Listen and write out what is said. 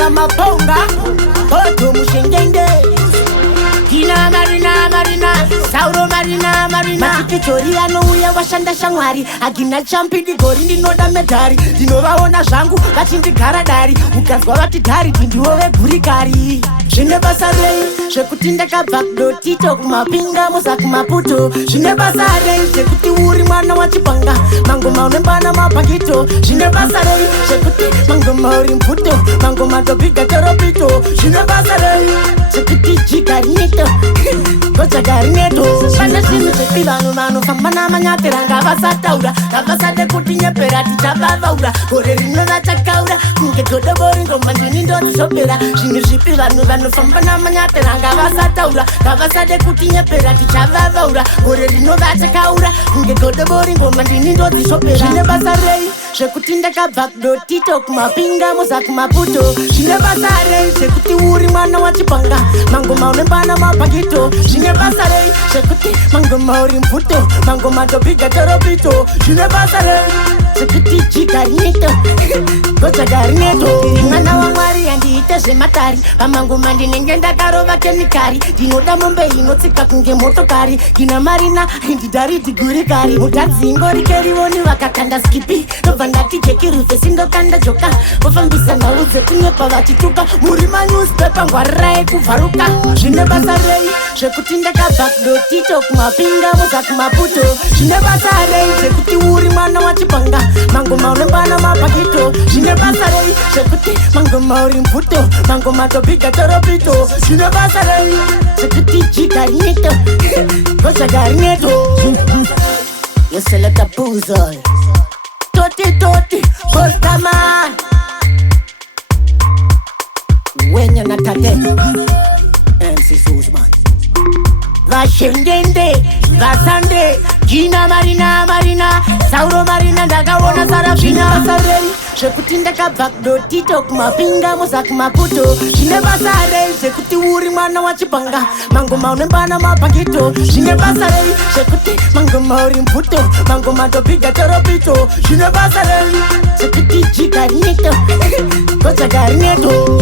Manga maponga Boto mushengenge Gina Marina Sauro Marina Matikitori anouya vashanda shamwari Agina champidi gori ndinoda medhari Ndinovaona zvangu vachindigara dari Ukazwa vati dhari tindiwo vegurikari Zvine basa rei zvekuti ndakabva kudotito kumapinga muza kumaputo Zvine basa rei zvekuti uri mwana wachipanga Mangoma unembana mabhagito Zvine basa rei zvekuti mangoma uri mputo Mangoma topiga toropito Zvine basa rei zvekuti jigarineto Gojagarineto Pane zvinhu zvekuti vanhu vanofamba namanyatera ngavasataura Ngavasade kuti nyepera tichavavaura Gore rino vachakaura kunge godobori ngoma ndini ndotizopera Zvinhu zvipi vanhu vanofamba namanyatera ngavasataura Ngavasade kuti nyepera tichavavaura Gore rino vachakaura kunge godobori ngoma ndini ndotizopera Zvine basa rei zvekuti ndakabva kudotito kumapinga muza kumaputo Zvine basa rei zvekuti uri mwana wachipanga Mangoma unembana mabhagito Zvine basa rei zvekuti mangoma uri mputo Mangoma topiga toropito Zvine basa rei zvekuti jigarineto Gojagarineto Mwana waMwari handiite zvematari Pamangoma ndinenge ndakarova kemikari Ndinoda mombe inotsika kunge motokari Gina Marina ndidhari digurikari Mutadzi ingorikeriwoni vakakanda skipi Ndobva ndati jeki rufe sindokanda joka Vofambisa nhau dzekunyepa vachituka Muri manewspaper ngwarirai kubvaruka Zvine basa rei zvekuti ndakabva kudotito kumapinga muza kumaputo Zvine basa rei zvekuti uri mwana wachipanga Mangoma unembana mabhagito Zvine basa rei zvekuti mangoma uri mputo Mangoma topiga toropito Zvine basa rei zvekuti jigarineto Gojagarineto You select a bullseye Toti, Postaman When you're not a dead MC Suzman Vashengende, Vasande Gina Marina Sauro Marina ndakaona Sarafina Basa rei zvekuti ndakabva kudotito kumapinga muza kumaputo Zvine basa rei zvekuti uri mwana wachipanga Mangoma unembana mabhagito Zvine basa rei zvekuti mangoma uri mputo Mangoma topiga toropito Zvine basa rei zvekuti jigarineto Gojagarineto